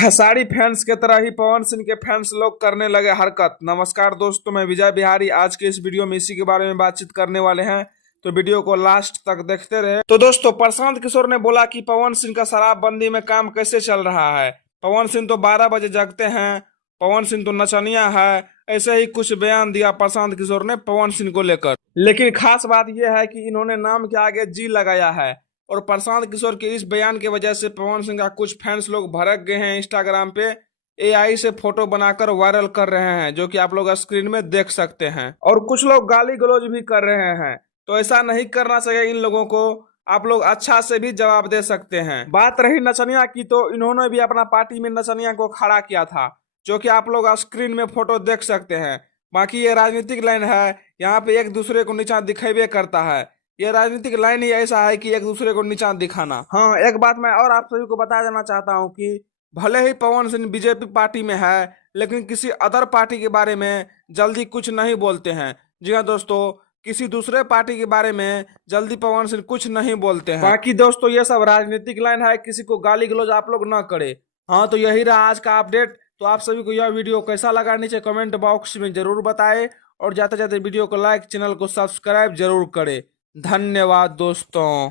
Khesari fans के तरह ही पवन सिंह के फैंस लोग करने लगे हरकत। नमस्कार दोस्तों, मैं विजय बिहारी। आज के इस वीडियो में इसी के बारे में बातचीत करने वाले हैं, तो वीडियो को लास्ट तक देखते रहे। तो दोस्तों, प्रशांत किशोर ने बोला कि पवन सिंह का शराबबंदी में काम कैसे चल रहा है। पवन सिंह तो 12 बजे जगते हैं, पवन सिंह तो नचनिया है। ऐसे ही कुछ बयान दिया प्रशांत किशोर ने पवन सिंह को लेकर। लेकिन खास बात यह है कि इन्होंने नाम के आगे जी लगाया है, और प्रशांत किशोर के इस बयान की वजह से पवन सिंह का कुछ फैंस लोग भड़क गए हैं। इंस्टाग्राम पे एआई से फोटो बनाकर वायरल कर रहे हैं, जो कि आप लोग स्क्रीन में देख सकते हैं। और कुछ लोग गाली गलौज भी कर रहे हैं। तो ऐसा नहीं करना चाहिए इन लोगों को। आप लोग अच्छा से भी जवाब दे सकते हैं। बात रही नचनिया की, तो इन्होंने भी अपना पार्टी में नचनिया को खड़ा किया था, जो कि आप लोग स्क्रीन में फोटो देख सकते हैं। बाकी ये राजनीतिक लाइन है, यहाँ पे एक दूसरे को नीचा दिखेबे करता है। ये राजनीतिक लाइन ही ऐसा है कि एक दूसरे को नीचा दिखाना। हाँ, एक बात मैं और आप सभी को बता देना चाहता हूँ कि भले ही पवन सिंह बीजेपी पार्टी में है, लेकिन किसी अदर पार्टी के बारे में जल्दी कुछ नहीं बोलते हैं। जी हाँ दोस्तों, किसी दूसरे पार्टी के बारे में जल्दी पवन सिंह कुछ नहीं बोलते हैं। बाकी दोस्तों, ये सब राजनीतिक लाइन है, किसी को गाली गलौज आप लोग ना करे। हाँ, तो यही रहा आज का अपडेट। तो आप सभी को यह वीडियो कैसा लगा नीचे कमेंट बॉक्स में जरूर बताएं, और जाते जाते वीडियो को लाइक, चैनल को सब्सक्राइब जरूर करें। धन्यवाद दोस्तों।